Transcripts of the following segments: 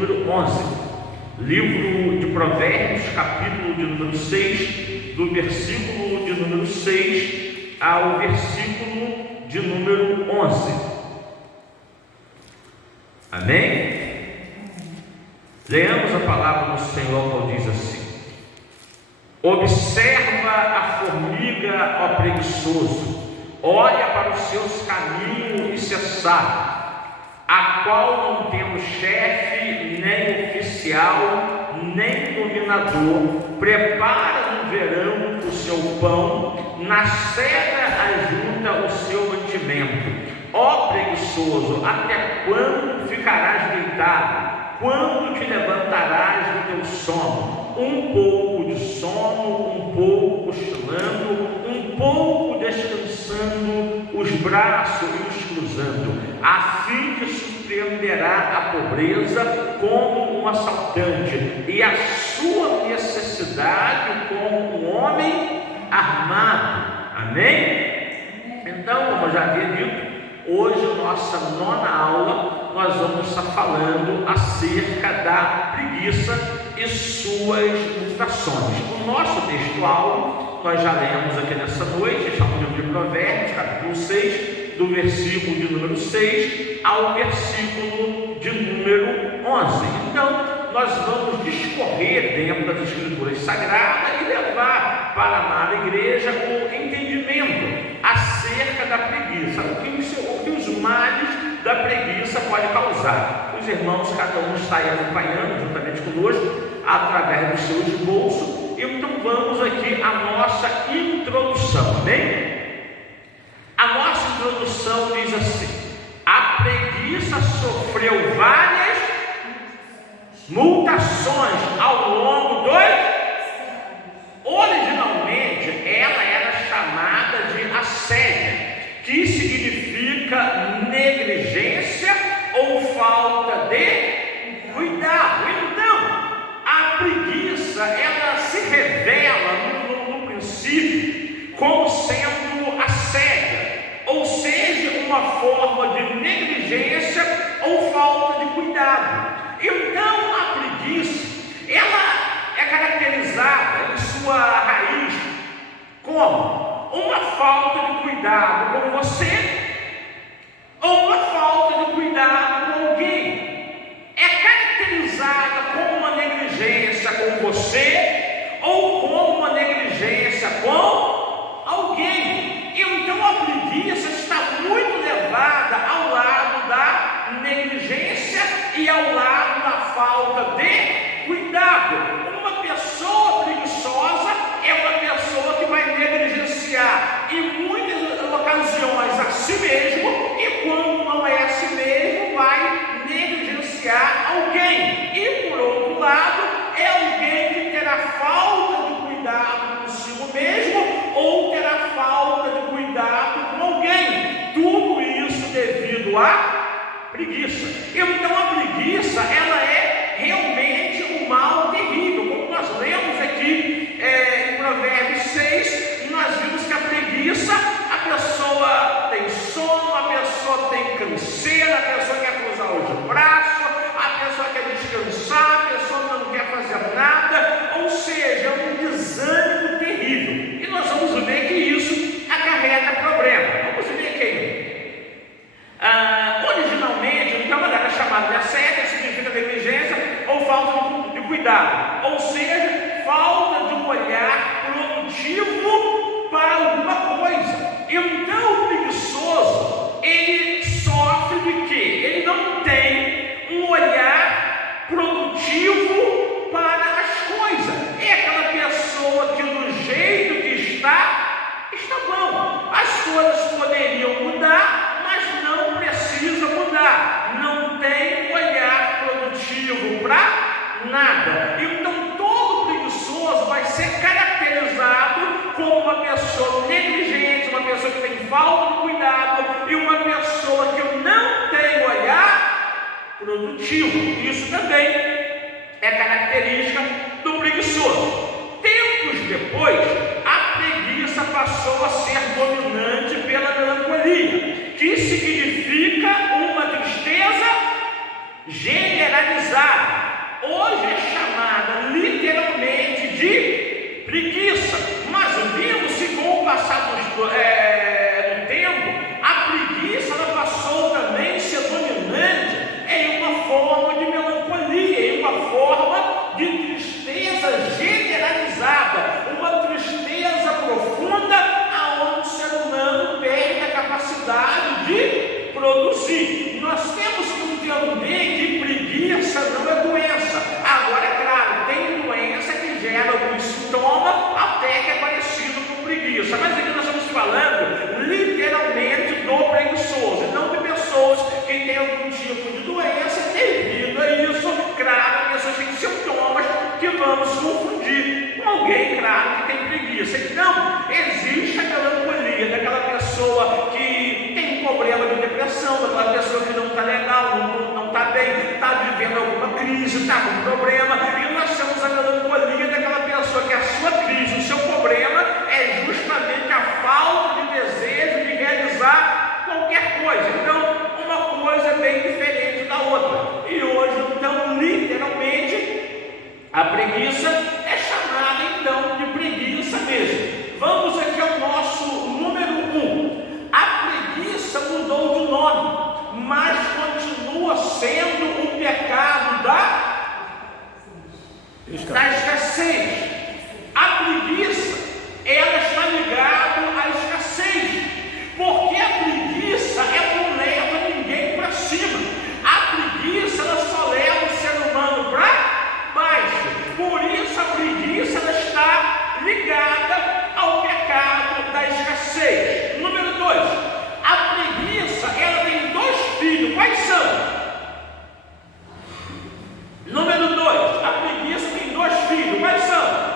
Número 11, livro de Provérbios, capítulo de número 6, do versículo de número 6 ao versículo de número 11. Amém? Leamos a palavra do Senhor, qual diz assim: observa a formiga, ó preguiçoso, olha para os seus caminhos e se sabe, a qual não temos chefe, nem oficial, nem dominador, prepara no verão o seu pão, na cega ajunta o seu mantimento. Ó preguiçoso, até quando ficarás deitado? Quando te levantarás do teu sono? Um pouco de sono, um pouco cochilando, um pouco descansando os braços e os cruzando, a fim de surpreenderá a pobreza como um assaltante, e a sua necessidade como um homem armado. Amém? Então, como eu já havia dito, hoje, nossa nona aula, nós vamos estar falando acerca da preguiça e suas mutações. O nosso textual, nós já lemos aqui nessa noite, está no livro de Provérbios, capítulo 6, do versículo de número 6 ao versículo de número 11. Então, nós vamos discorrer dentro das Escrituras Sagradas e levar para a amada igreja o entendimento acerca da preguiça, o que os males da preguiça podem causar. Os irmãos, cada um está aí acompanhando juntamente conosco através dos seus bolsos. Então vamos aqui à nossa introdução, amém? A nossa introdução diz assim: a preguiça sofreu várias mutações ao longo dos... Originalmente ela era chamada de assédio, que significa negligência ou falta de cuidado. Então, a preguiça, ela se revela no princípio como sendo assédio, ou seja, uma forma de negligência ou falta de cuidado. Então, a preguiça, ela é caracterizada em sua raiz como uma falta de cuidado com você ou uma falta de cuidado com alguém. É caracterizada como uma negligência com você ou como uma negligência com alguém. Então a preguiça está muito levada ao lado da negligência e ao lado da falta de cuidado. Uma pessoa preguiçosa é uma pessoa que vai negligenciar em muitas ocasiões a si mesmo, e quando não é a si mesmo, vai negligenciar alguém. E por outro lado, é alguém que terá falta de cuidado consigo mesmo ou terá falta de cuidado com alguém. Tudo isso devido à preguiça. Então a preguiça, ela é realmente um mal terrível. Como nós lemos aqui em Provérbios 6, nós vimos que a preguiça, a pessoa tem sono, a pessoa tem canseira, a pessoa quer cruzar os braços, a pessoa quer descansar, a pessoa não quer fazer nada, ou seja, é um desânimo terrível. E nós vamos ver que isso acarreta problema. Vamos ver aqui. Originalmente, então, ela era chamada de assédio, significa negligência ou falta de cuidado, ou seja, falta de um olhar produtivo para alguma coisa. Então o preguiçoso, ele sofre de quê? Ele não tem um olhar produtivo para as coisas. É aquela pessoa que do jeito que está bom. As coisas poderiam mudar, mas não precisa mudar. Não tem um olhar produtivo para nada. Então todo preguiçoso vai ser caracterizado como uma pessoa negligente, uma pessoa que tem falta de cuidado e uma pessoa que não tem olhar produtivo. Isso também é característica do preguiçoso. Tempos depois, a preguiça passou a ser dominante pela melancolia, que significa uma tristeza generalizada. no tempo, a preguiça ela passou também a ser dominante em uma forma de melancolia, em uma forma de tristeza generalizada, uma tristeza profunda, aonde o ser humano perde a capacidade de produzir. Nós temos que entender que preguiça não é doença. Agora, é claro, tem doença que gera algum sintoma até que é parecido com preguiça, mas aqui nós estamos falando literalmente do preguiçoso, e não de pessoas que têm algum tipo de doença devido a isso. Claro, a pessoa tem sintomas que vamos confundir com alguém, claro, que tem preguiça. Então, existe a melancolia daquela pessoa que tem um problema de depressão, daquela pessoa que não está legal, não está bem, está vivendo alguma crise, está com problema, e nós temos a melancolia daquela pessoa que a sua crise, o seu problema é justamente a falta de desejo de realizar qualquer coisa. Então, uma coisa é bem diferente da outra. E hoje, então, literalmente, a preguiça é chamada, então, de preguiça mesmo. Vamos aqui ao nosso número 1. A preguiça mudou de nome, mas continua sendo o pecado da escassez. A preguiça, ela está ligada à escassez, porque a preguiça não leva ninguém para cima. A preguiça ela só leva o ser humano para baixo. Por isso a preguiça ela está ligada ao pecado da escassez. Número 2, a preguiça ela tem 2 filhos. Quais são? Número 2, a preguiça tem 2 filhos. Quais são?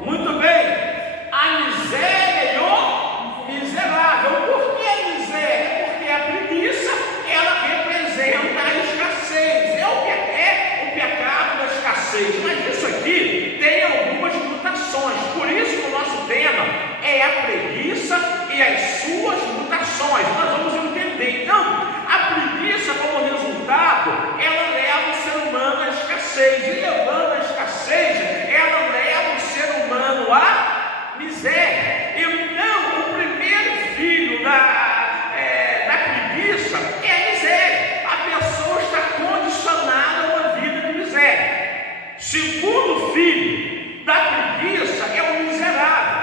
Muito bem. A miséria e o miserável. Por que a miséria? Porque a preguiça ela representa a escassez. É o pecado da escassez. Mas isso aqui tem algumas mutações. Por isso que o nosso tema é a preguiça e as suas mutações. Nós vamos entender. Então, a preguiça, como resultado, ela leva o ser humano à escassez. E levando a escassez, ela leva o ser humano à miséria. Então, o primeiro filho da preguiça é a miséria. A pessoa está condicionada a uma vida de miséria. Segundo filho da preguiça é o miserável.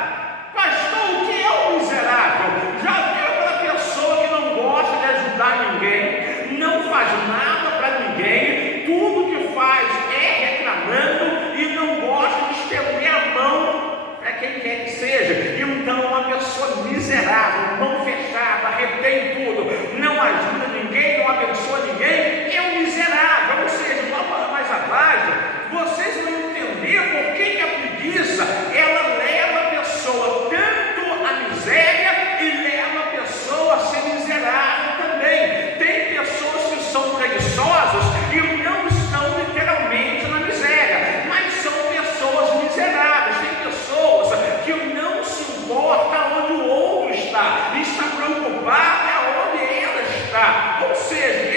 Pastor, o que é o miserável? Já viu aquela pessoa que não gosta de ajudar ninguém, não faz nada para ninguém, tudo que faz é reclamando e não gosta de estender a mão para quem quer que seja? Então, uma pessoa miserável, mão fechada, retém tudo, não ajuda ninguém, não abençoa ninguém, é um miserável. Ou seja, lá mais abaixo, vocês vão entender por que a preguiça ela leva a pessoa tanto à miséria e leva a pessoa a ser miserável também. Tem pessoas que são preguiçosas e não estão literalmente na miséria, mas são pessoas miseráveis. Tem pessoas que não se importam onde o outro está, e está preocupada aonde ela está. Ou seja,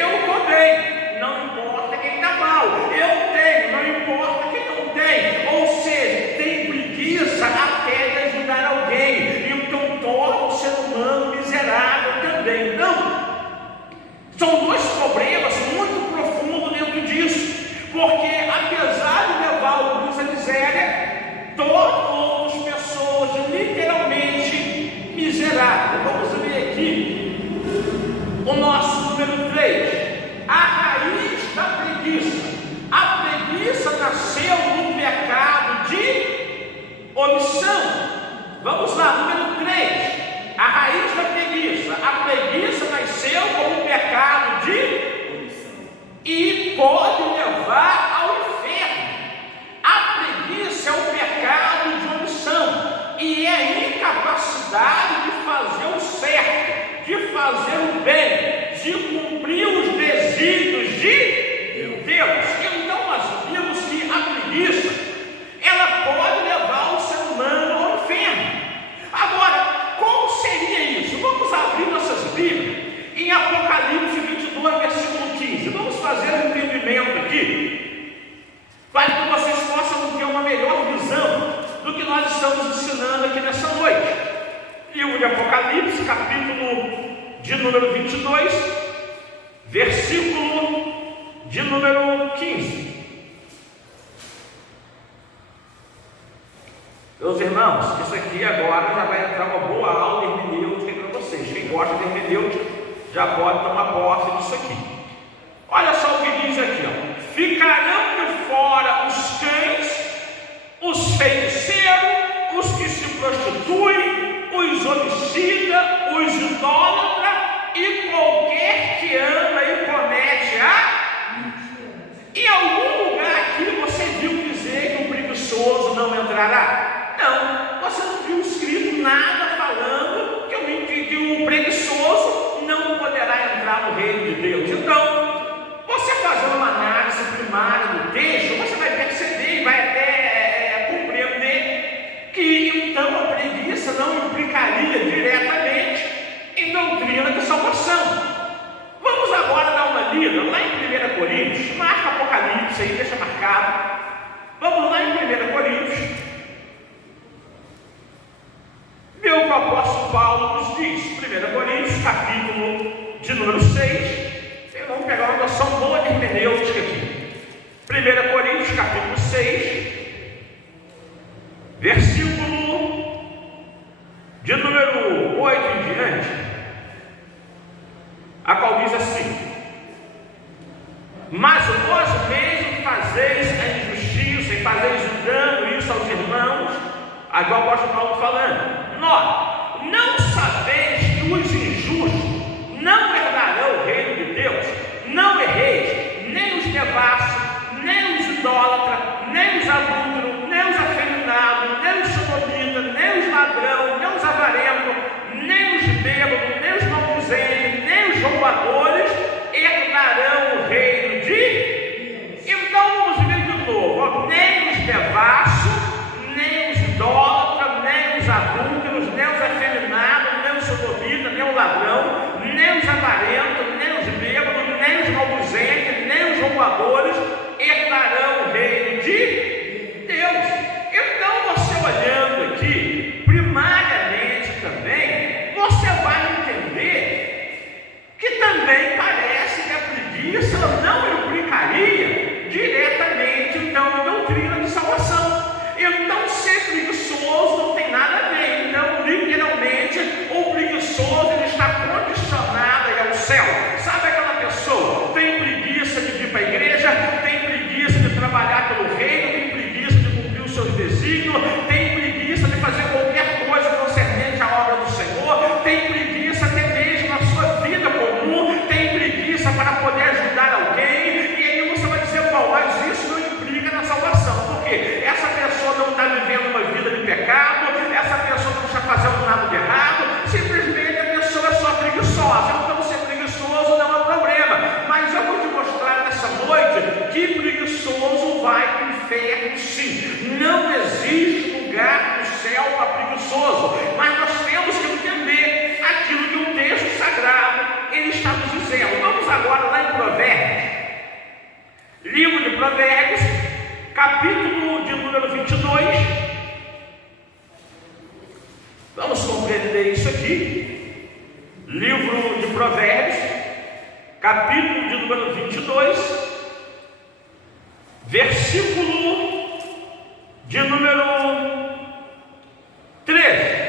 número 22, versículo de número 15. Meus irmãos, isso aqui agora já vai entrar uma boa aula de hermenêutica para vocês. Quem gosta de hermenêutica já pode tomar posse disso aqui. Olha só o que diz aqui, ó. Ficarão de fora os cães, os feiticeiros, os que se prostituem, os homicidas, os idólatras e qualquer que ama e comete a... Em algum lugar aqui você viu dizer que o preguiçoso não entrará? Não, você não viu escrito nada falando que o preguiçoso não poderá entrar no reino de Deus. Então, você fazendo uma análise primária do texto, você vai perceber e vai até compreender que então a preguiça não implicaria diretamente em doutrina de salvação. Vamos agora dar uma lida lá em 1 Coríntios, marca Apocalipse aí, deixa marcado. Vamos lá em 1 Coríntios. Ver o que o apóstolo Paulo nos diz. 1 Coríntios, capítulo de número 6. Vamos pegar uma noção boa de hermenêutica aqui. 1 Coríntios, capítulo 6, versículo de número 8 em diante, a qual diz assim: mas vós mesmos fazeis a injustiça e fazeis o dano isso aos irmãos. Agora o apóstolo Paulo falando: nós não sabeis que os injustos não herdarão o reino de Deus? Não erreis, nem os devassos, nem os idólatras, nem os adúlteros, nem os afeminados, nem os sodomitas, nem os ladrões, nem os avarentos, nem os bêbados, nem os maldizentes, nem os roubadores herdarão o reino de... Então vamos ver de novo: nem os devassos, nem os idólatras, nem os adúlteros, nem os afeminados, nem os sodomitas, nem o ladrão, nem os avarentos, nem os bêbados, nem os maldizentes, nem os roubadores herdarão o reino de Deus. Então você olhando aqui, primariamente também, você vai entender que também parece que a preguiça não implicaria diretamente então a doutrina de salvação. Então ser preguiçoso não tem nada a ver. Então literalmente o preguiçoso ele está condicionado ao céu. Sabe aquela pessoa tem preguiça de vir para a igreja, tem preguiça de trabalhar pelo reino, tem preguiça de cumprir os seus desígnios, tem preguiça de fazer qualquer coisa concernente à obra do Senhor, tem preguiça até mesmo na sua vida comum, tem preguiça para poder ajudar alguém. E aí você vai dizer: bom, mas isso não implica na salvação. Por quê? Essa pessoa não está vivendo uma vida de pecado, essa pessoa não está fazendo nada de errado, simplesmente a pessoa é só preguiçosa. Então ser preguiçoso não é problema. Mas eu vou te mostrar nessa noite que preguiçoso vai para o inferno sim. Não existe lugar no céu para preguiçoso. Mas nós temos que entender aquilo que o texto sagrado ele está nos dizendo. Vamos agora lá em Provérbios, livro de Provérbios, capítulo de número 22. Vamos compreender isso aqui. Livro de Provérbios, capítulo de número 22, versículo de número 13.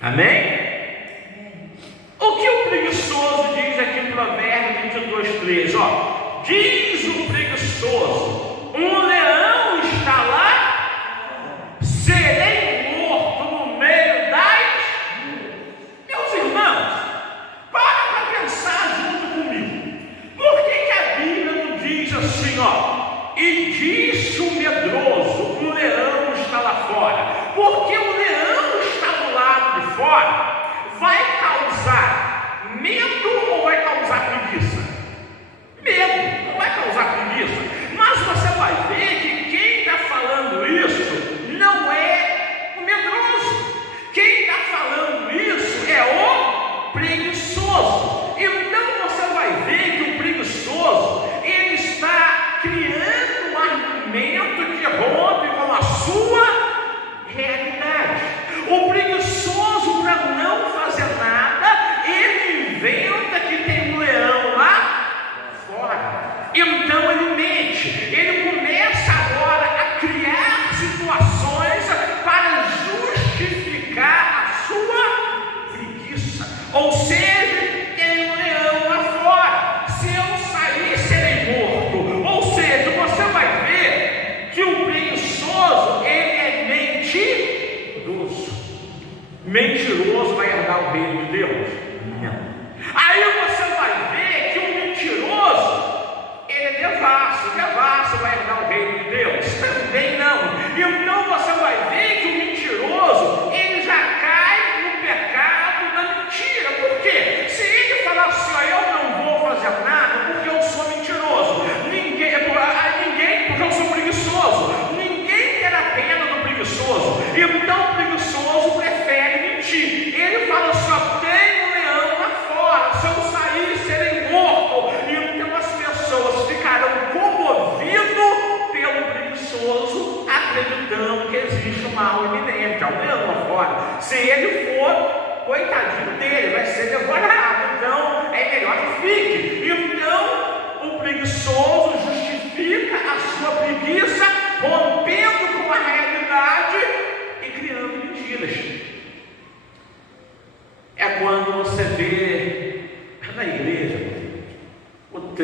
Amém? O que o preguiçoso diz aqui em Provérbios 22, 13? Ó, diz o preguiçoso: um leão está lá, serei morto no meio das... Meus irmãos, para pensar junto comigo. Por que a Bíblia não diz assim, ó: e disse o medroso, um leão está lá fora? Porque o leão está do lado de fora. Vai causar medo ou vai causar preguiça? Medo, não vai causar preguiça. Mas você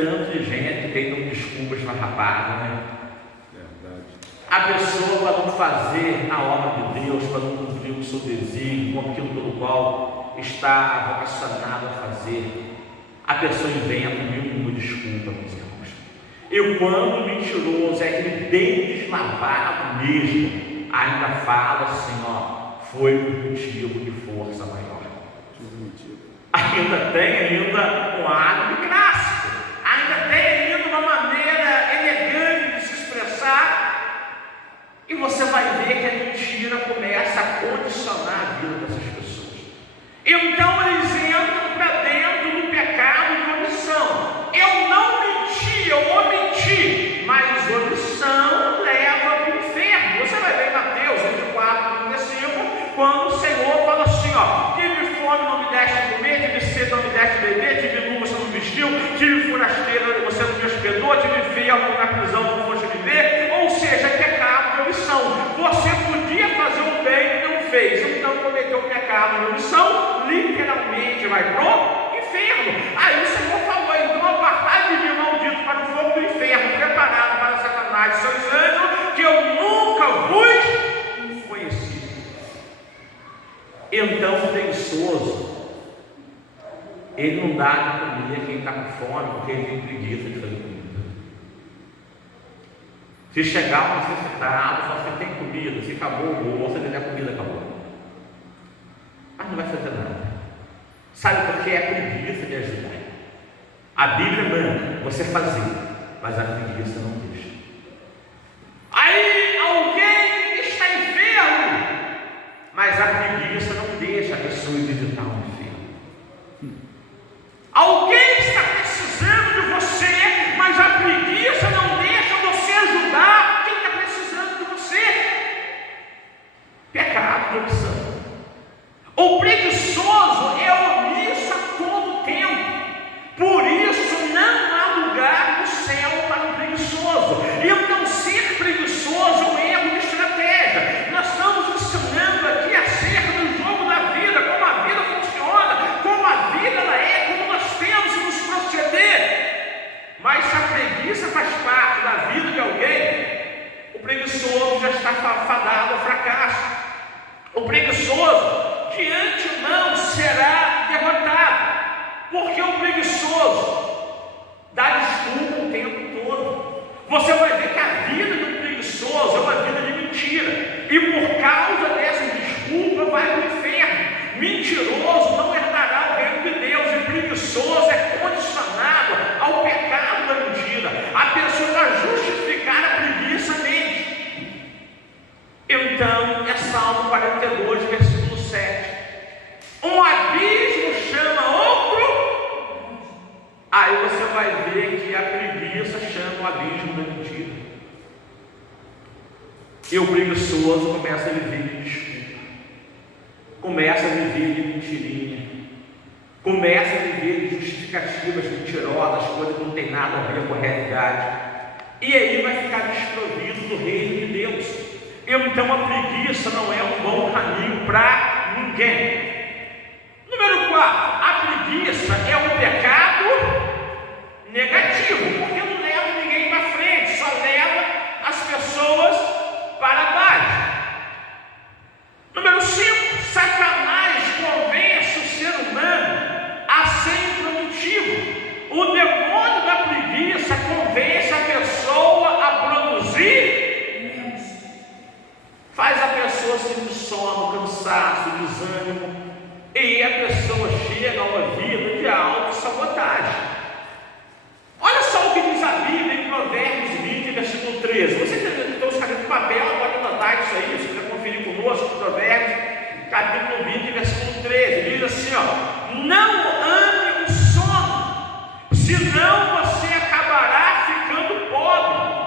tanto de gente que tem um desculpa esfarrapada, né? Verdade. A pessoa, para não fazer a obra de Deus, para não cumprir o seu desígnio, com aquilo pelo qual está vocacionado a fazer, a pessoa inventa mil desculpas, meus irmãos. E quando o mentiroso é aquele bem deslavado mesmo, ainda fala assim, ó, foi por motivo de força maior. Ainda tem um álibi clássico, ainda tem uma maneira elegante de se expressar, e você vai ver que a mentira começa a condicionar a vida dessas pessoas. Então eles entram para dentro do pecado de omissão. Eu não menti, eu omiti, mas omissão leva para o inferno. Você vai ver em Mateus 24, 35, quando o Senhor fala assim, ó, tive fome, não me deste comer, tive sede, não me deste beber, tive nu, você não me vestiu, tive forasteiro, você não me hospedou, tive enfermo na prisão, não foste me ver. Ou seja, pecado de omissão. Você podia fazer o bem e não fez, então cometeu o pecado de omissão, literalmente vai pro inferno. Aí o Senhor falou, então apartai de mim, maldito, para o fogo do inferno, preparado para Satanás e seus anjos, que eu nunca vos conheci. Então o preguiçoso, ele não dá de comer quem está com fome, porque ele tem preguiça de fazer comida. Se chegar um necessitado, só você tem comida, se acabou o almoço, ele a comida acabou. Mas não vai fazer nada. Sabe por que é a preguiça de ajudar? A Bíblia manda você fazer, mas a preguiça não deixa. Aí alguém está enfermo, mas a preguiça não deixa a pessoa visitar um enfermo. Alguém está precisando de você, mas a preguiça não deixa você ajudar quem está precisando de você. Pecado de omissão. O preguiçoso é omisso a todo tempo. Por isso não há lugar no céu para o preguiçoso. E não ser preguiçoso é um erro de estratégia. Nós estamos ensinando aqui acerca do jogo da vida, como a vida funciona, como a vida ela é, como nós temos que nos proceder. Mas se a preguiça faz parte da vida de alguém, o preguiçoso já está fadado ao fracasso. O preguiçoso de antemão será derrotado, porque o preguiçoso dá desculpa o tempo todo. Você vai ver que a vida do preguiçoso é uma vida de mentira, e por causa dessa desculpa vai para o inferno. Mentiroso não herdará o reino de Deus, e preguiçoso é condicionado ao pecado da mentira. A pessoa vai justificar a preguiça mente. Então é Salmo 42, versículo 7. Um abismo chama outro. Aí você vai ver que a preguiça chama o abismo da mentira. E o preguiçoso começa a viver de desculpa, começa a viver de mentirinha, começa a viver de justificativas mentirosas, coisas que não tem nada a ver com a realidade. E aí vai ficar desprovido do reino de Deus. Então a preguiça não é um bom caminho para ninguém. Número 4, a preguiça é um pecado negativo, porque não leva ninguém para frente, só leva as pessoas para baixo. Número 5, Satanás convence o ser humano a ser improdutivo. O demônio da preguiça convence a pessoa a produzir, faz a pessoa sentir sono, cansaço, desânimo, e a pessoa chega a uma vida de autossabotagem. Olha só o que diz a Bíblia em Provérbios 20, versículo 13. Você tem os cadernos de papel, pode anotar isso aí, se quiser conferir conosco, Provérbios, capítulo 20, versículo 13. Diz assim, ó: não ame o sono, senão você acabará ficando pobre.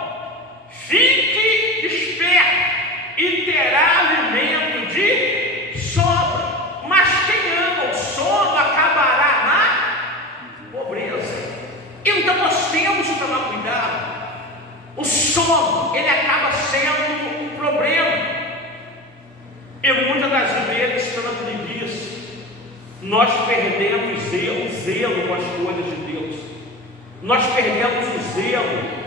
Fique esperto e terá alimento de sobra. Mas quem ama o sono acabará na pobreza. Então nós temos que tomar cuidado. O sono, ele acaba sendo um problema. E muitas das vezes, pela preguiça, nós perdemos o zelo com as coisas de Deus. nós perdemos o zelo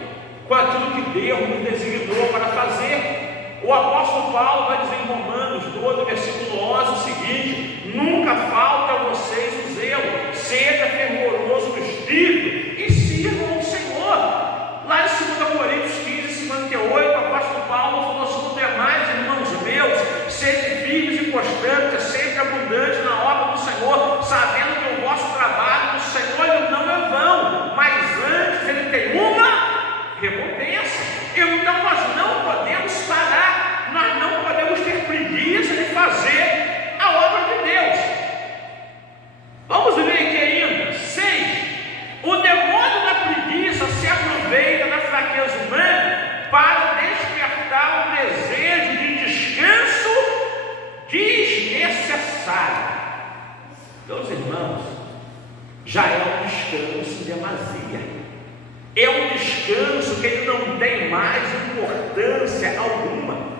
com aquilo que Deus nos designou para fazer. O apóstolo Paulo vai dizer em Romanos 12, versículo 11 o seguinte: nunca falta a vocês o zelo, seja fervoroso no espírito e sirvam ao Senhor. Lá em 2 Coríntios 15, 58, o apóstolo Paulo falou: segundo demais, irmãos meus, sede firmes e constantes, sempre abundantes na obra do Senhor, sabendo que o vosso trabalho no Senhor ele não é vão, mas antes ele tem uma recompensa. Então nós não podemos parar, nós não podemos ter preguiça de fazer a obra de Deus. Vamos ver aqui ainda, 6. O demônio da preguiça se aproveita da fraqueza humana para despertar um desejo de descanso desnecessário. Meus irmãos, já é um descanso em demasia. É um descanso que ele não tem mais importância alguma.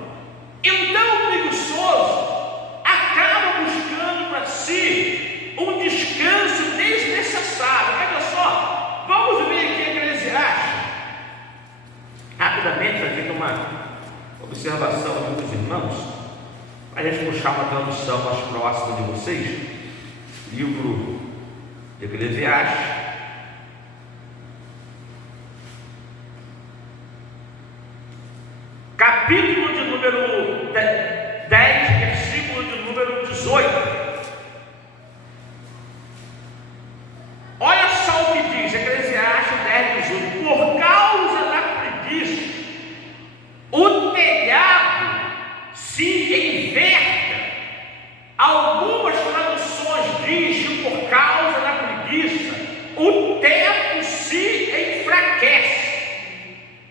Então o preguiçoso acaba buscando para si um descanso desnecessário. Olha só, vamos ver aqui Eclesiastes. Rapidamente, fazer uma observação aqui dos irmãos, para a gente puxar uma tradução mais próxima de vocês. Livro de Eclesiastes, capítulo de número 10, versículo de número 18. Olha só o que diz Eclesiastes 10, 18: por causa da preguiça, o telhado se enverga. Algumas traduções dizem que por causa da preguiça, o teto se enfraquece.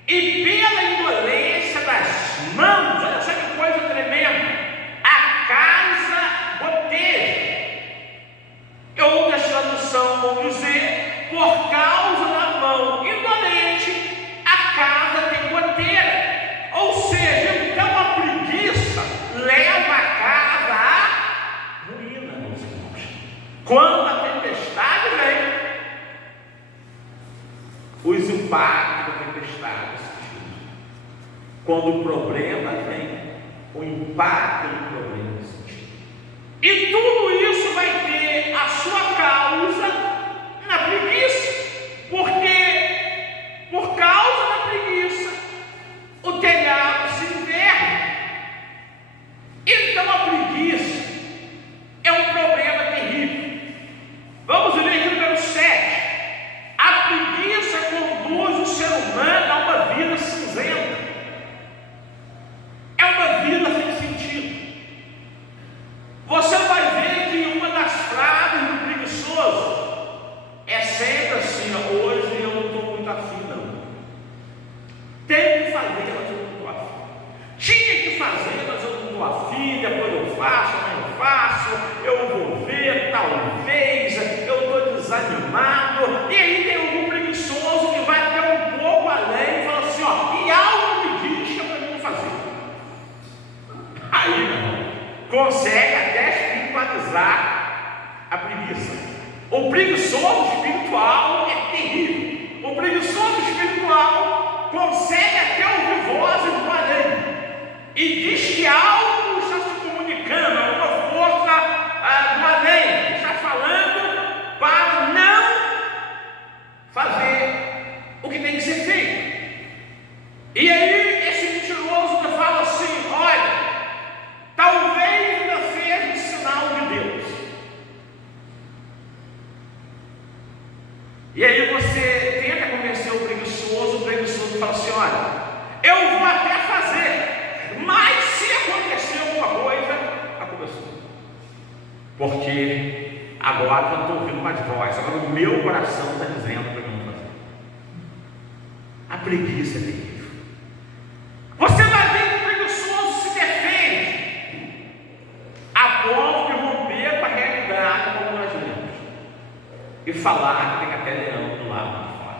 E pela indolência das mãos, olha só que coisa tremenda, a casa goteja. Outras traduções vão dizer: por causa da mão indolente, a casa tem goteira. Ou seja, então a preguiça leva a casa à ruína, meus irmãos. Quando a tempestade vem, os impactos da tempestade. Quando o problema vem, o impacto do problema é sentido. E tudo isso vai ter a sua causa na preguiça. Porque, por causa da preguiça, o telhado se enverga. Então a preguiça é um problema terrível. Vamos ver aqui o número 7. A preguiça conduz o ser humano a uma vida cinzenta. É uma vida sem sentido. Você vai ver que uma das frases do preguiçoso é sempre assim: hoje eu não estou muito afim não. Tenho que fazer, mas eu não estou afim. Tinha que fazer, mas eu não estou afim. Depois eu faço, mas não faço. Eu vou ver, talvez. Eu estou desanimado. E aí tem algum preguiçoso que vai até um pouco além e fala assim: ó, e algo me diz que é para mim não fazer. Aí, meu irmão, consegue até espiritualizar a preguiça. O preguiçoso espiritual é terrível. O preguiçoso espiritual consegue até ouvir vozes do além e diz que algo está se comunicando, alguma força do além está falando para não fazer o que tem que ser feito. E aí esse mentiroso que fala assim: olha, talvez ainda seja um sinal de Deus. E aí você tenta convencer o preguiçoso fala assim: olha, eu vou até fazer, mas se acontecer alguma coisa, a culpa é sua. Porque agora eu não estou ouvindo mais voz, agora o meu coração está dizendo para mim não fazer. A preguiça é terrível. Você vai ver que o preguiçoso se defende a ponto de romper com a realidade, como nós lemos, e falar que tem até leão do lado de fora,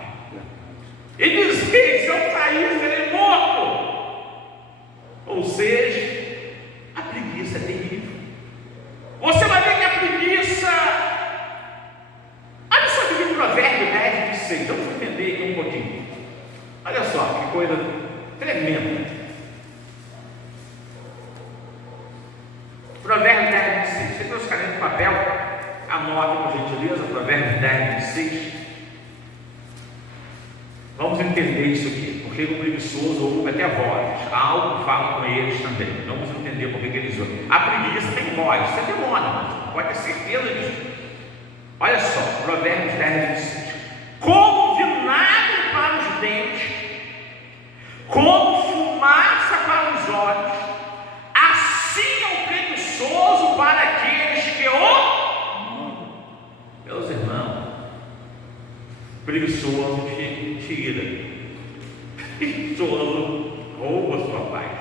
e dizer que se eu cair serei morto. Ou seja, a preguiça é terrível. Você vai ver que a preguiça, olha só que o Provérbio 10, 26, vamos entender Vamos entender isso aqui, porque o preguiçoso ouve até vozes, algo fala com eles também. Vamos entender por que eles ouvem. A preguiça tem voz, isso é demônio, mas pode ter certeza disso. Olha só, Provérbios 10:26. Como vinagre para os dentes, como fumaça para os olhos, assim é o preguiçoso para aqueles que o... Meus irmãos, preguiçoso tira, preguiçoso rouba sua paz.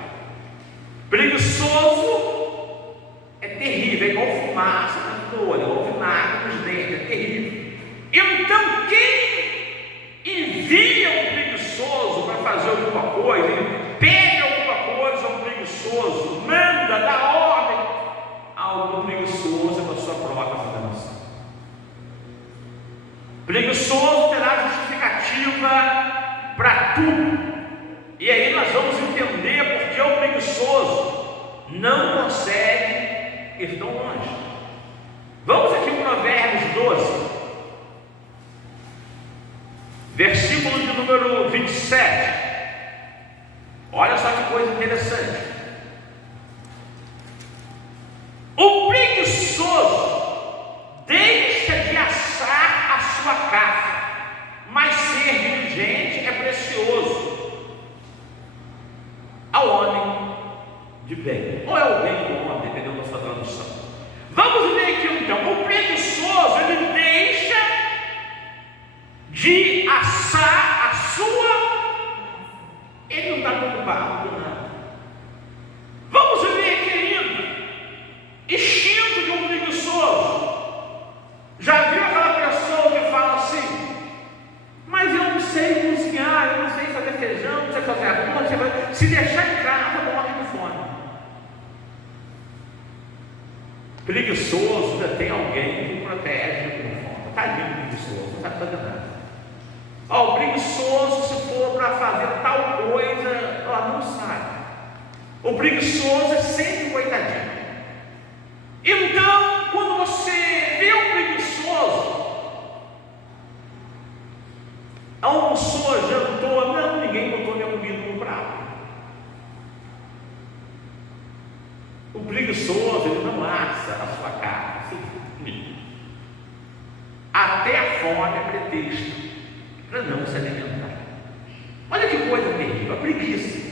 Preguiçoso é terrível, é igual fumaça no olho, é igual vinagre nos dentes, é terrível. Então, quem envia um preguiçoso para fazer alguma coisa, ele pede alguma coisa a um preguiçoso, manda, dá ordem a algum preguiçoso para sua própria condenação. Preguiçoso terá justificativa para tudo. E aí nós vamos entender porque o preguiçoso não consegue ir tão longe. Vamos aqui para Provérbios 12, versículo de número 27. Olha só que coisa interessante. O preguiçoso deixa de assar a sua caça, mas ser diligente é precioso ao homem de bem, ou é o bem do homem, dependendo da sua tradução. Vamos ver aqui então. O preguiçoso, ele deixa de assar a sua, ele não está preocupado com nada. Vamos ver aqui ainda, instinto de um preguiçoso. Já viu aquela pessoa que fala assim: mas eu não sei cozinhar, eu não sei fazer feijão, não sei fazer arroz, se deixar em casa, morre de fome. Preguiçoso ainda tem alguém que protege com fome. Tadinho do preguiçoso, não sabe fazer nada. O preguiçoso, se for para fazer tal coisa, não sabe. O preguiçoso é sempre coitadinho. Então, quando você vê um preguiçoso, almoçou, jantou, não, ninguém botou minha comida no prato. O preguiçoso, ele não assa a sua carne, até a fome é pretexto para não se alimentar. Olha que coisa terrível, a preguiça.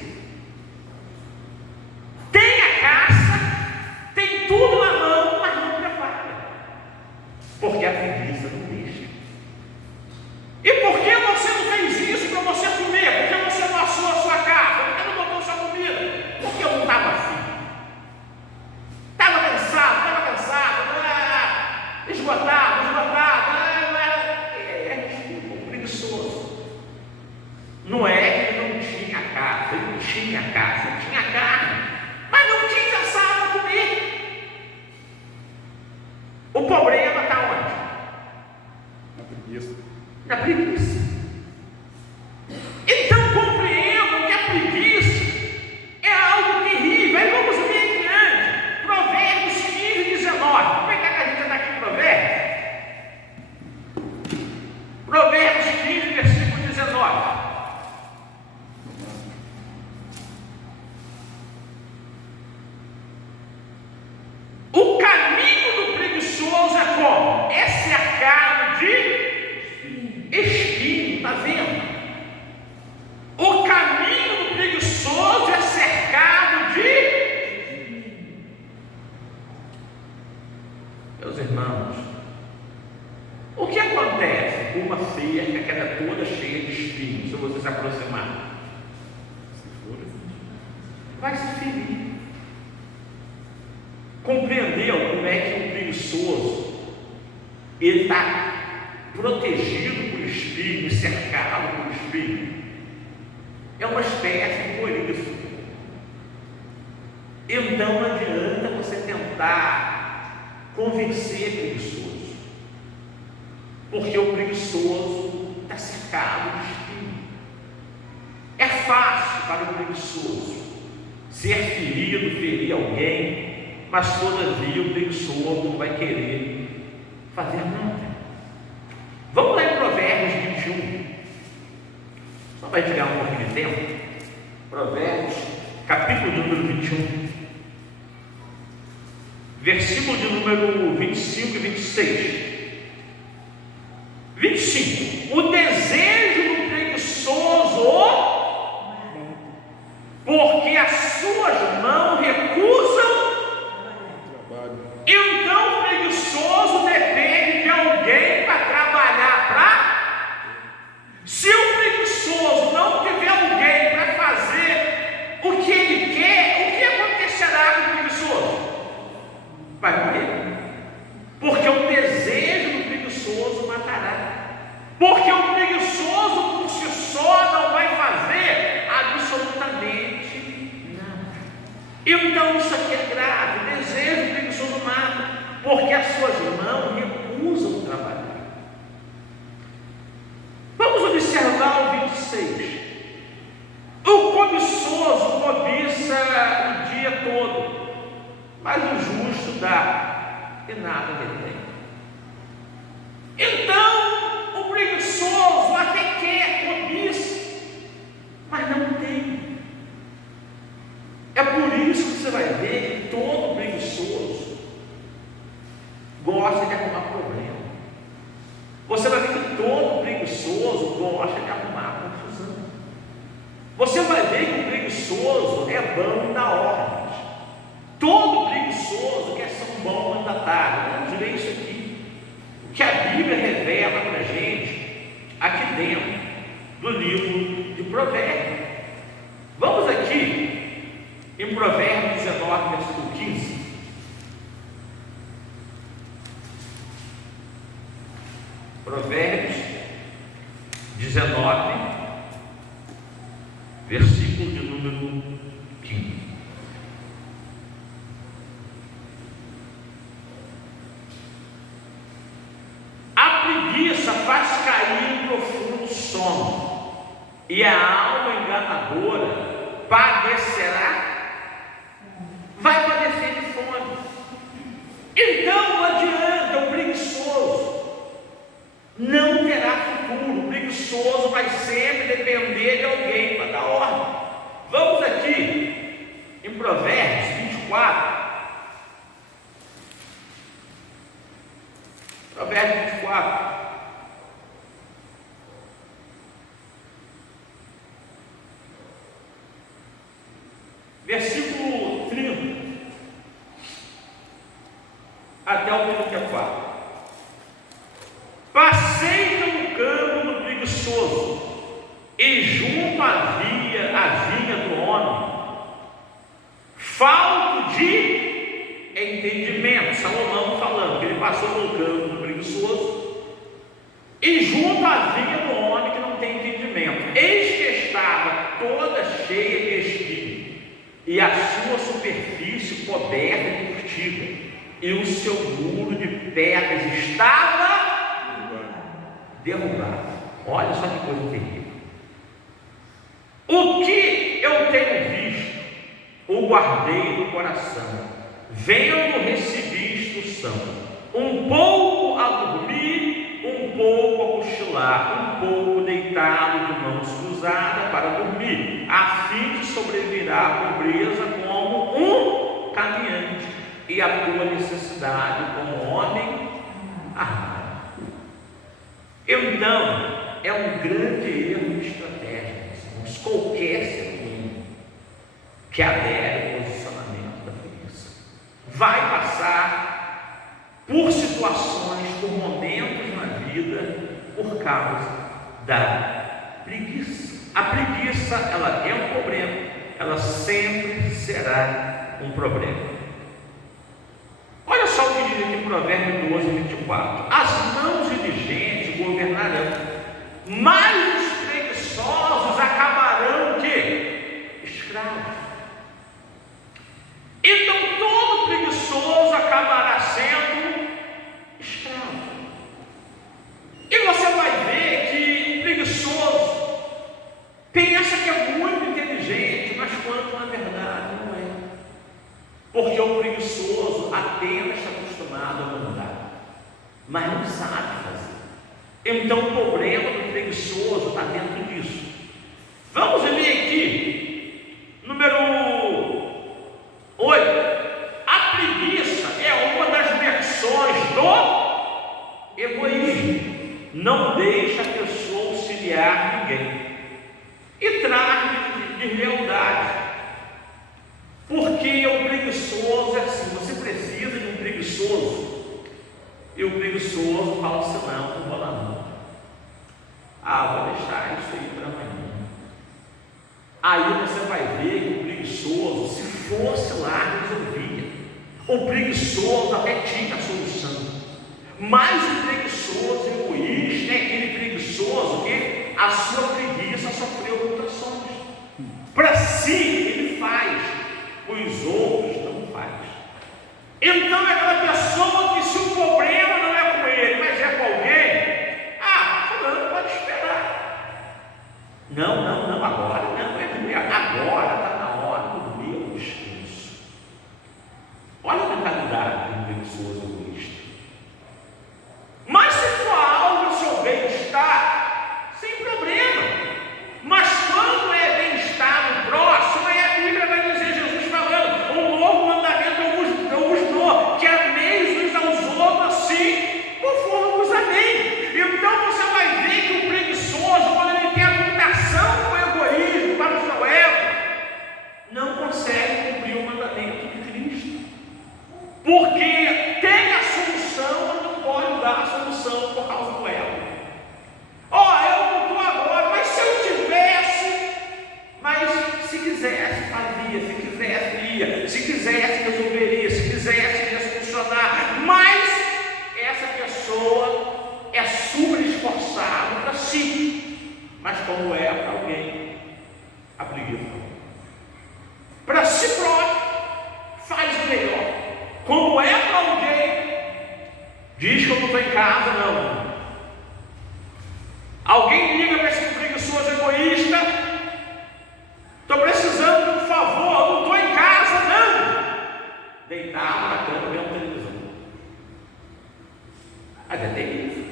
Tem a caça, tem tudo na mão, mas não prepara, porque a preguiça não deixa. E por que você não fez isso para você comer? Por que você não assou a sua casa? Por que não botou sua comida? Porque eu não estava afim. Estava cansado, esgotado, preguiçoso. Não é que não tinha casa, ele não tinha casa, ele tinha carne, mas não tinha assado para comer. O problema está onde? Na preguiça. Na preguiça. Então compreendam que a preguiça é algo terrível. Aí vamos ver aqui antes, Provérbios 15:19. Vamos pegar que a gente está aqui em Provérbios. Provérbios 15, versículo 19. O caminho do preguiçoso é como? É cercado de espinho, está vendo? O caminho do preguiçoso é cercado de... Meus irmãos, o que acontece com uma cerca que era toda cheia de espinhos, se você se aproximar? Vai se ferir. Compreendeu como é que o preguiçoso ele está protegido por espinhos, cercado por espinhos? É uma espécie de ouriço. Então não adianta você tentar convencer o preguiçoso, porque o preguiçoso está cercado de espinhos. É fácil para o preguiçoso ser ferido, ferir alguém, mas todavia o preguiçoso não vai querer fazer nada. Vamos lá em Provérbios 21. vai tirar um pouquinho de tempo. Provérbios, capítulo número 21, versículo de número 25 e 26. 25. O desejo do preguiçoso, porque as suas mãos recusam Trabalho. Então o preguiçoso depende de alguém para trabalhar para. Se o preguiçoso não tiver alguém para fazer o que ele quer, o que acontecerá com o preguiçoso? Vai morrer. Porque o desejo do preguiçoso matará. Porque o preguiçoso por si só não vai fazer absolutamente nada. Então isso aqui é grave. O desejo do preguiçoso mata, porque as suas mãos recusam trabalhar. Vamos observar o 26. O cobiçoso cobiça o dia todo, mas o justo dá e nada retém. Então o preguiçoso até quer, cobiça, mas não tem. É por isso que você vai ver que todo preguiçoso gosta de arrumar problema. Você vai ver que todo preguiçoso gosta de arrumar confusão. Você vai ver que o preguiçoso é bom da ordem. Todo preguiçoso quer ser um bom mandatário. Vamos ver isso aqui. O que a Bíblia revela para a gente aqui dentro do livro de Provérbios. Vamos aqui em Provérbios 19, versículo 15. Provérbios 19, versículo de número 15. A preguiça faz cair em profundo sono, e a alma enganadora padecerá, vai padecer de fome. Então não adianta, o preguiçoso não terá futuro. O preguiçoso vai sempre depender de alguém para dar ordem. Vamos aqui em Provérbios 24. Provérbios 24. Versículo 30 até o 34. Passeia no campo do preguiçoso, e junto à vinha do homem, falto de entendimento. Salomão falando que ele passou no campo do preguiçoso, e junto à vinha do homem que não tem entendimento. Eis que estava toda cheia de espinho, e a sua superfície coberta de urtiga, e o seu muro de pedras estava derrubado. Olha só que coisa terrível. O que eu tenho visto, o guardei no coração, vendo recebi instrução, um pouco a dormir, um pouco a cochilar, um pouco deitado de mãos cruzadas para dormir, a fim de sobreviver à pobreza como um caminhante, e a tua necessidade como homem armado. Então, é um grande erro de estratégia, mas qualquer ser humano que adere ao posicionamento da preguiça vai passar por situações, por momentos na vida, por causa da preguiça. A preguiça, ela é um problema, ela sempre será um problema. Olha só o que diz aqui em Provérbios 12, 24. As mãos diligentes governarão, mas os preguiçosos acabarão o quê? Escravos. Então todo preguiçoso acabará sendo escravo. E você vai ver que o preguiçoso pensa que é muito inteligente, mas quanto na verdade não é. Porque o preguiçoso apenas está acostumado a mandar, mas não sabe fazer. Então o problema do preguiçoso está dentro disso. deixa a pessoa auxiliar ninguém. E trata de lealdade. Porque o preguiçoso é assim, você precisa de um preguiçoso. E o preguiçoso fala assim, não vou lá não. Vou deixar isso aí para amanhã. Aí você vai ver que o preguiçoso, se fosse lá, resolvia. O preguiçoso até tinha a solução. Mas o preguiçoso egoísta é aquele preguiçoso que a sua preguiça sofreu mutações. Para si ele faz, os outros não faz. Então é aquela pessoa que, se o problema não é com ele, mas é com alguém, fulano pode esperar. Não, agora não é comigo. Agora está na hora do meu descanso. Olha a mentalidade do preguiçoso egoísta. Mas se for algo do seu bem-estar, sem problema. Mas quando é bem-estar no próximo, aí a Bíblia vai dizer, Jesus falando, um novo mandamento eu vos dou, que ameis uns aos outros assim, conforme vos amei. Então você vai ver que o preguiçoso, quando ele tem a mutação com o egoísmo para o seu ego, não consegue cumprir o mandamento de Cristo. Porque tem a solução, mas não pode dar a solução por causa do ego. Eu não estou agora, mas se eu tivesse, mas se quisesse fazia, se quisesse ia, se quisesse resolveria, se quisesse ia solucionar, mas essa pessoa é super esforçada para si, mas como é para alguém, a preguiça. Para si próprio, faz o melhor. Como é para alguém, diz que eu não estou em casa, não. Alguém liga para esse preguiçoso egoísta, estou precisando de um favor, não estou em casa, não. Deitado na cama, vendo televisão. Mas é terrível.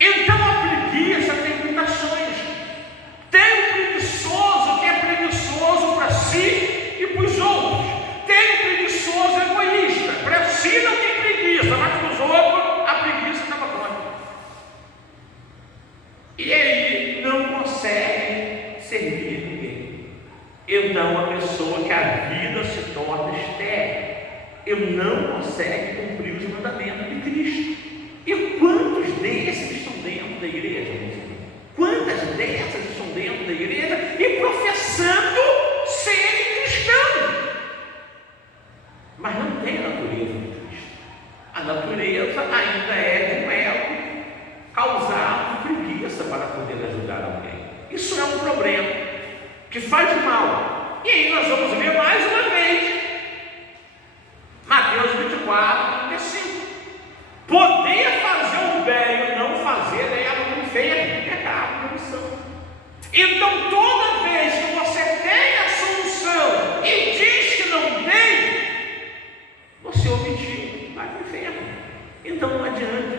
Então a preguiça tem mutações. Tem o preguiçoso que é preguiçoso para si e para os outros. Tem o preguiçoso egoísta. Para si não tem preguiça, mas para os outros a preguiça estava contra. E ele não consegue servir ninguém. Então a pessoa que a vida se torna estéril, ele não consegue cumprir os mandamentos de Cristo. E quantos desses estão dentro da igreja? Quantas dessas estão dentro da igreja e professando serem cristãos, mas não tem a natureza de Cristo? A natureza ainda é de um ego causado por preguiça para poder ajudar alguém. Isso é um problema que faz mal. E aí nós vamos ver mais uma vez Mateus 24, 35. Poder fazer o bem e não fazer leva no inferno, pecado, corrupção. Então toda vez que você tem a solução e diz que não tem, você omitiu, vai para o inferno. Então não adianta.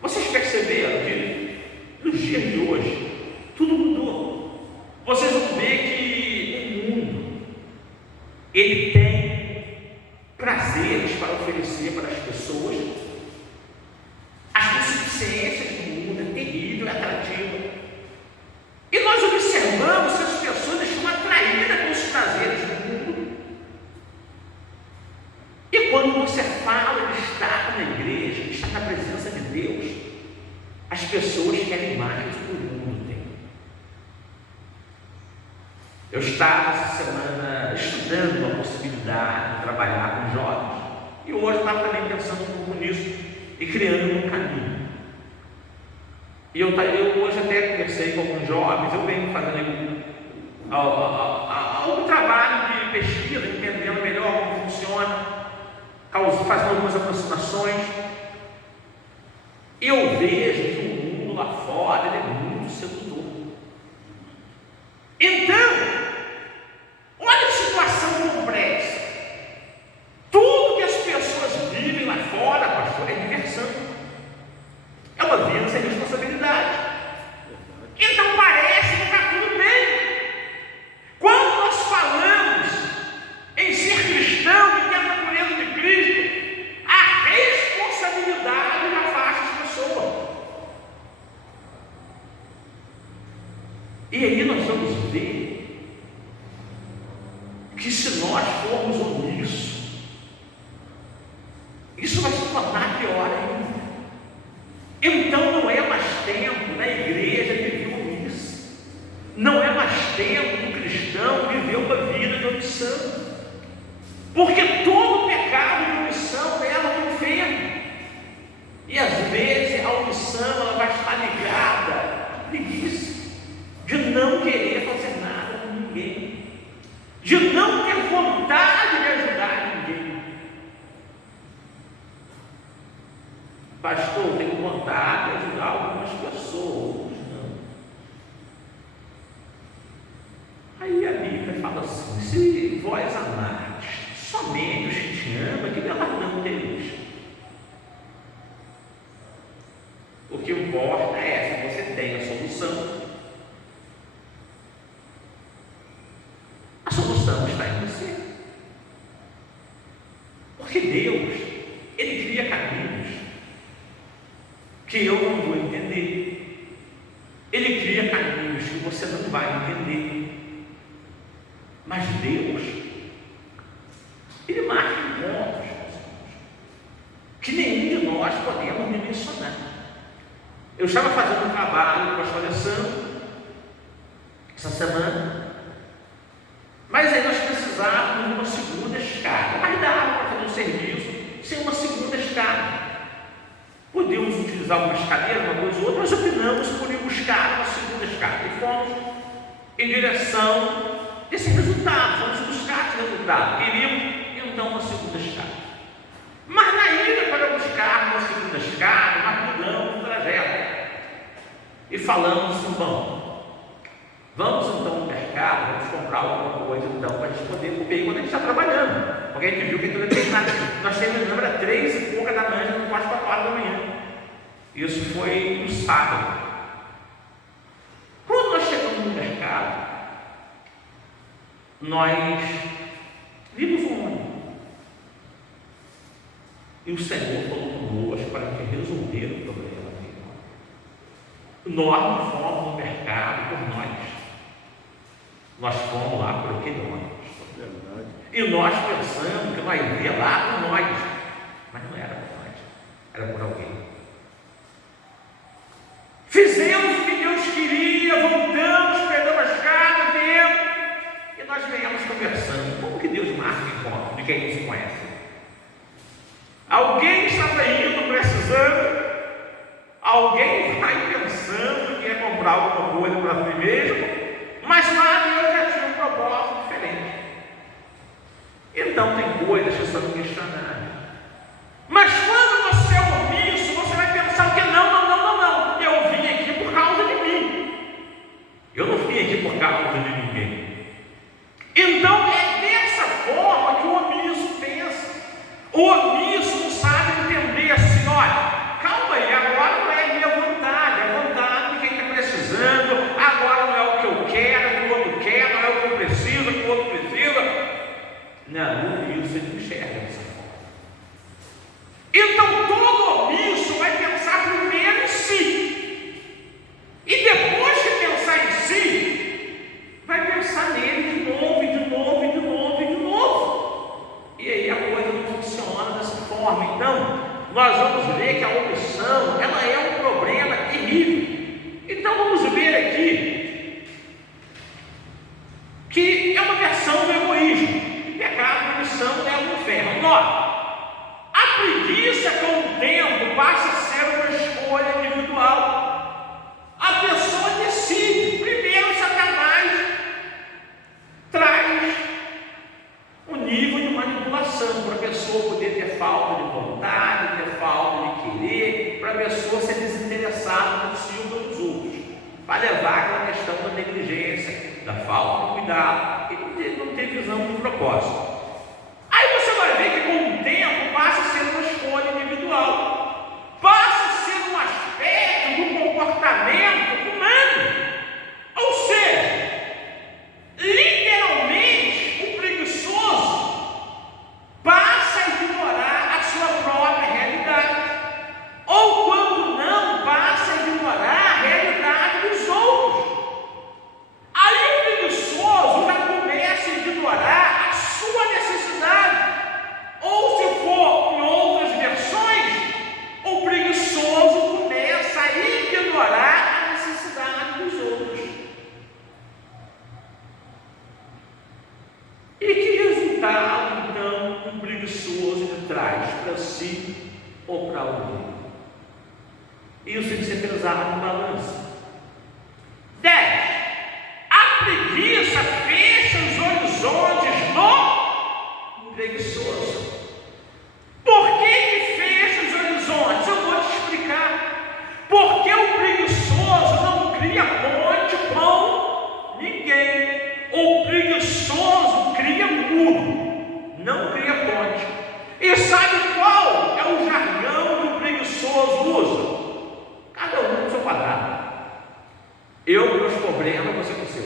Vocês perceberam que nos dias de hoje tudo mudou. Vocês vão ver que o mundo ele tem prazeres para oferecer para as pessoas. As concupiscências do mundo é terrível, é atrativa. E nós observamos que as pessoas estão atraídas com os prazeres do mundo. E quando você fala de estar na igreja, de estar na presença de Deus, as pessoas querem mais do que o mundo tem. Eu estava essa semana estudando a possibilidade de trabalhar com jovens. E hoje eu estava também pensando um pouco nisso e criando um caminho. E eu hoje até conversei com alguns jovens, eu venho fazendo algum trabalho de pesquisa, entendendo melhor como funciona, fazendo algumas aproximações. Eu vejo que o mundo lá fora ele é muito sedutor. Então, olha a situação complexa. Tudo que as pessoas vivem lá fora, pastor, é diversão. É uma vida sem responsabilidade. Então parece que está tudo bem. Quando nós falamos em ser cristão e ter a natureza de Cristo, a responsabilidade afasta as pessoas. E aí nós vamos ver que se nós formos omissos, isso vai se tornar pior ainda. Então não é mais tempo na igreja viver omissa, não é mais tempo do cristão viver uma vida de omissão, porque todo pecado de omissão leva ao inferno. E às vezes a omissão ela vai estar ligada à preguiça, de não querer fazer nada com ninguém, de não ter vontade de ajudar ninguém. Pastor, eu tenho vontade de ajudar algumas pessoas, outros não. Aí a Bíblia fala assim: se vós amardes somente os que te amam, que galardão tereis? O que importa é se você tem a solução. A solução está em você. Porque Deus, Ele cria caminhos que eu não vou entender. Ele cria caminhos que você não vai entender. Mas Deus, Ele marca encontros que nenhum de nós podemos dimensionar. Eu estava fazendo um trabalho com o pastor Alessandro essa semana, mas aí nós precisávamos de uma segunda escada. Mas dava para fazer um serviço sem uma segunda escada. Podíamos utilizar uma escadeira, uma coisa ou outra, mas opinamos por ir buscar uma segunda escada. E fomos em direção desse resultado, fomos buscar esse resultado. Queríamos então uma segunda escada. Mas na ida para buscar uma segunda escada, nós mudamos o trajeto. E falamos assim: bom, vamos então no mercado, vamos comprar alguma coisa então para a gente poder comer quando a gente está trabalhando. Porque a gente viu que aquilo nós terminamos às 3h pouca da manhã, não quase 4 horas da manhã. Isso foi no sábado. Quando nós chegamos no mercado, nós vimos um homem. E o Senhor falou conosco para que resolver o problema. Nós não fomos no mercado por nós fomos lá por aquele ônibus. E nós pensamos que nós ia lá por nós, mas não era por nós, era por alguém. Fizemos o que Deus queria, voltamos, pegamos a escada, viemos, e nós viemos conversando. Como que Deus marca encontro de quem nos conhece? Alguém estava indo precisando, alguém vai pensando que ia comprar alguma coisa para si mesmo, mas lá Deus já tinha um propósito diferente. Então tem coisas que são questionáveis. Mas quando você é omisso, você vai pensar que não, eu vim aqui por causa de mim. Eu não vim aqui por causa de ninguém. Então é dessa forma que o omisso pensa. O omisso não sabe entender assim: olha, calma aí, agora não é a minha vontade, é a vontade de quem está precisando, agora não é o que eu quero, é o que o outro quer, não é o que eu preciso, é o que o outro precisa. Não, o omisso ele não enxerga dessa forma. Então todo omisso vai pensar primeiro em si, e depois que pensar em si, vai pensar nele de novo, e de novo, e de novo, e de novo. E aí a coisa não funciona dessa forma. Então nós vamos ver que a omissão ela é um problema terrível. Então vamos ver aqui que é uma versão do egoísmo. Pecado, omissão é um inferno. A preguiça com o tempo passa a ser uma escolha individual. A pessoa decide. Primeiro Satanás traz um nível de manipulação para a pessoa poder ter falta de vontade, ter falta de querer, para a pessoa ser desinteressada por si ou pelos outros, para levar aquela questão da negligência, da falta de cuidado, e não ter visão do propósito. Aí você vai ver que com o tempo passa a ser uma escolha individual, passa a ser um aspecto do comportamento humano. Ou seja, literalmente o preguiçoso passa a ignorar a sua própria realidade, ou quando não, passa a ignorar a realidade dos outros. si ou para alguém. Isso tem que ser pesado no balanço. 10. A preguiça fecha os horizontes no preguiçoso. Por que fecha os horizontes? Eu vou te explicar. Porque o preguiçoso não cria ponte com ninguém. O preguiçoso cria muro, não cria ponte. E sabe qual é o jargão que o preguiçoso usa? Cada um no seu quadrado. Eu com meus problemas, você com o seu.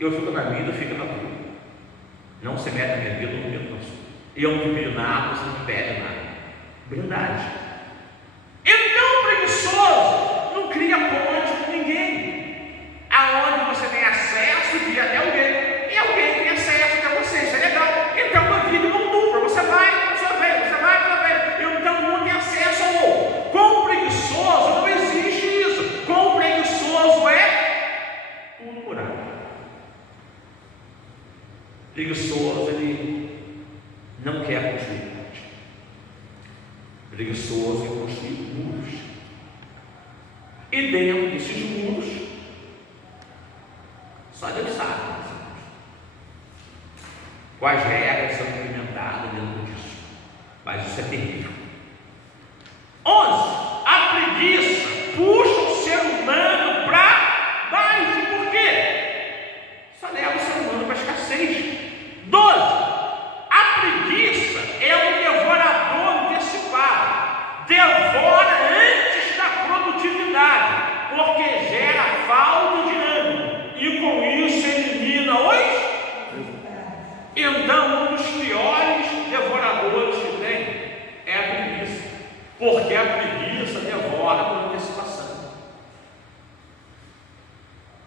Eu fico na minha, eu fico na tua. Não se mete na minha vida, eu não meto na sua. Eu não te pedi nada, você não me pede nada. Verdade. Então o preguiçoso não cria ponte com ninguém. Aonde você tem acesso de até alguém, e alguém tem acesso até você. Isso é legal. Então a vida não dupla. Você vai, você vem, você vai, você vem. Então um tem acesso ao outro. Com o preguiçoso não existe isso. Com o preguiçoso é tudo murado. Preguiçoso, ele não quer construir ponte. Preguiçoso é construir muros. E dentro desses muros, só Deus sabe quais regras são implementadas dentro disso. Mas isso é terrível. 11. A preguiça puxa o ser humano para baixo. Por quê? Só leva o ser humano para a escassez. 12. A preguiça é um devorador antecipado. Devora antes da produtividade, porque gera falta de ânimo. E com isso elimina os. Então, um dos piores devoradores que tem é a preguiça. Porque a preguiça devora por antecipação.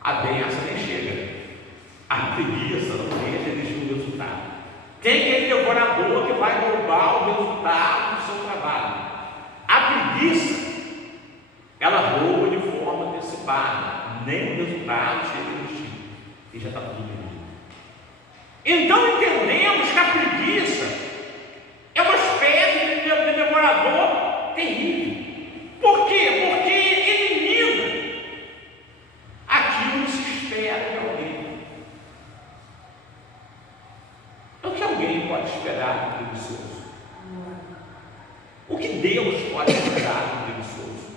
A benção nem chega. A preguiça não deixa de o resultado. Tem aquele devorador que vai roubar o resultado do seu trabalho. A preguiça, ela rouba de forma antecipada. Nem o resultado chega no destino. E já está tudo perdido. Então entendemos que a preguiça é uma espécie de devorador terrível. Por quê? Porque elimina aquilo que se espera de alguém. O que alguém pode esperar do preguiçoso? O que Deus pode esperar do preguiçoso?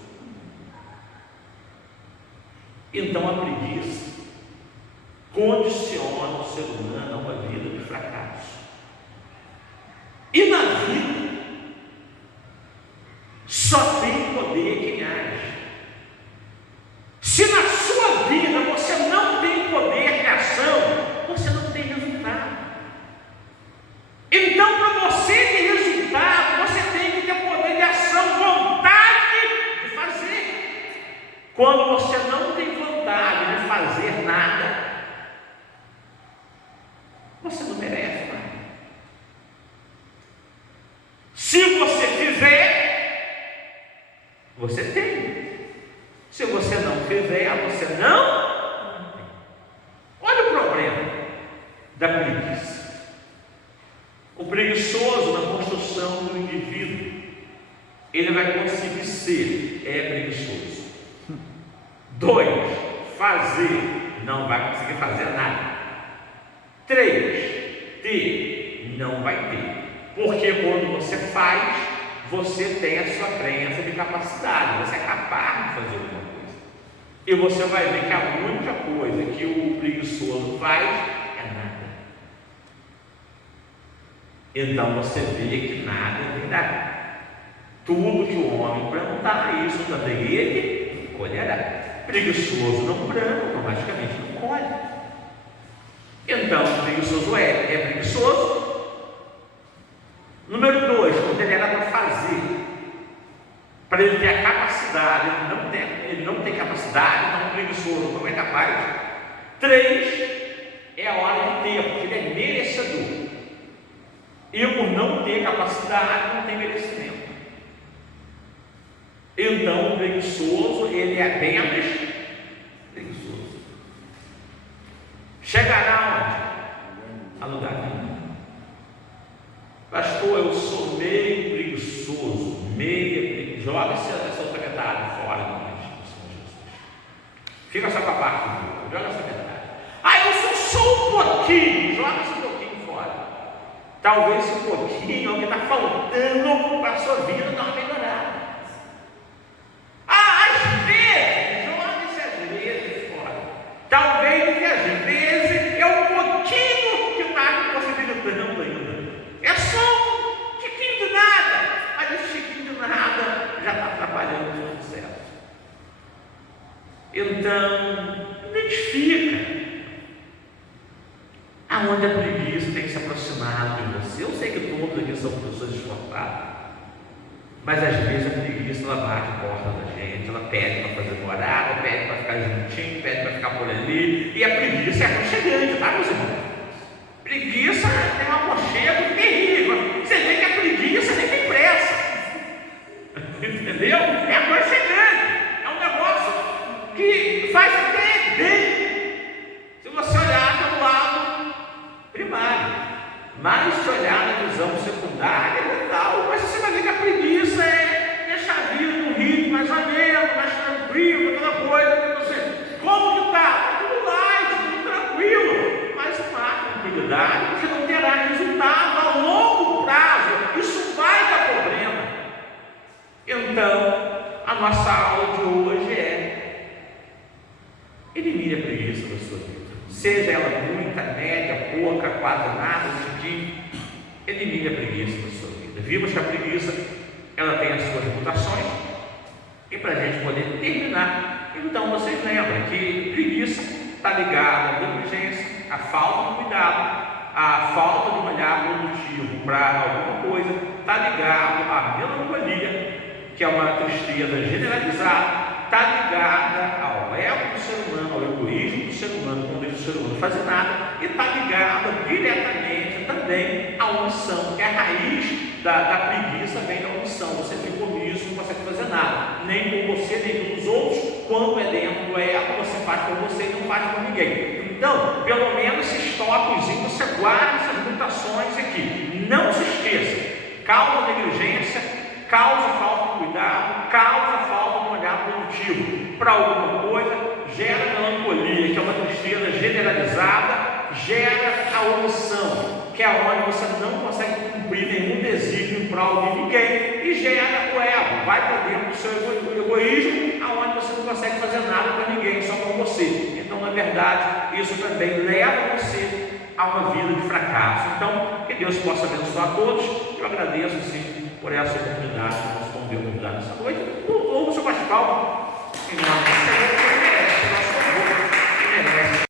Então a preguiça condiciona o ser humano a uma vida de fracasso. E na vida só tem poder quem age. Se na sua vida você não tem poder de ação, você não tem resultado. Então, para você ter resultado, você tem que ter poder de ação, vontade de fazer. Quando você não tem vontade de fazer nada, você não merece mais. Se você fizer, você tem. Se você não fizer, você não tem. Olha o problema da preguiça. O preguiçoso na construção do indivíduo, ele vai conseguir ser, preguiçoso. 2, fazer, não vai conseguir fazer nada. 3, ter, não vai ter. Porque quando você faz, você tem a sua crença de capacidade, você é capaz de fazer alguma coisa. E você vai ver que a única coisa que o preguiçoso faz é nada. Então você vê que nada é verdade. Tudo que o homem plantar, isso também ele colherá. Preguiçoso não planta, automaticamente não colhe. Então, o preguiçoso é preguiçoso. Número 2, quando ele era para fazer, para ele ter a capacidade, ele não tem capacidade, então o preguiçoso não é capaz. 3, é a hora de ter, porque ele é merecedor. E por não ter capacidade, não tem merecimento. Então o preguiçoso, ele é bem preguiçoso. Chegará onde? A lugar nenhum. Pastor, eu sou meio Fica só com a parte do mundo, joga essa metade. Ah, eu sou só um pouquinho, joga esse pouquinho fora. Talvez esse pouquinho é o que está faltando para a sua vida dar uma melhorada. Ah, às vezes, joga esse às vezes fora. Talvez esse às vezes é um pouquinho que está me possibilitando ainda. É só um tiquinho de nada, mas esse tiquinho de nada já está atrapalhando o seu sucesso. Então, identifica aonde a preguiça tem se aproximado de você. Eu sei que todos aqui são pessoas esforçadas, mas às vezes a preguiça ela bate a porta da gente, ela pede para fazer no horário, pede para ficar juntinho, pede para ficar por ali, e a preguiça é aconchegante, tá, meus irmãos? Preguiça tem um aconchego terrível. Você vê que a preguiça nem tem pressa, entendeu? É aconchegante, é um negócio que faz até bem, se você olhar pelo lado primário, mas se olhar na visão secundária e tal, mas você vai ver que a preguiça é deixar a vida num ritmo mais ameno, mais tranquilo, aquela coisa, você, como que está? Tudo light, tudo tranquilo, mas não há tranquilidade, porque não terá resultado a longo prazo, isso vai dar problema. Então, a nossa aula de hoje é: elimine a preguiça da sua vida. Seja ela muita, média, pouca, quase nada, elimine a preguiça da sua vida. Vimos que a preguiça ela tem as suas mutações, e para a gente poder terminar, então vocês lembram que preguiça está ligada à negligência, à falta de cuidado, à falta de um olhar produtivo para alguma coisa, está ligado à melancolia, que é uma tristeza generalizada, está ligada ao ego do ser humano, ao egoísmo do ser humano, quando o ser humano não faz nada, e está ligada diretamente também à omissão, que é a raiz da preguiça, vem da omissão. Você fica omisso, não consegue fazer nada, nem com você, nem com os outros. Quando é dentro do ego, você faz com você e não faz com ninguém. Então, pelo menos esses toquezinhos, você guarda essas mutações aqui. Não se esqueça: causa negligência, causa falta de cuidado, causa falta de um olhar produtivo para alguma coisa, gera melancolia, que é uma tristeza generalizada, gera a omissão, que é onde você não consegue cumprir nenhum desígnio em prol de ninguém, e gera o ego, vai para dentro do seu egoísmo, aonde você não consegue fazer nada para ninguém, só para você. Então, na verdade, isso também leva você a uma vida de fracasso. Então, que Deus possa abençoar a todos. Eu agradeço sim por essa oportunidade de nos convidar nessa noite. Ou o seu bate-palma em nome do Senhor.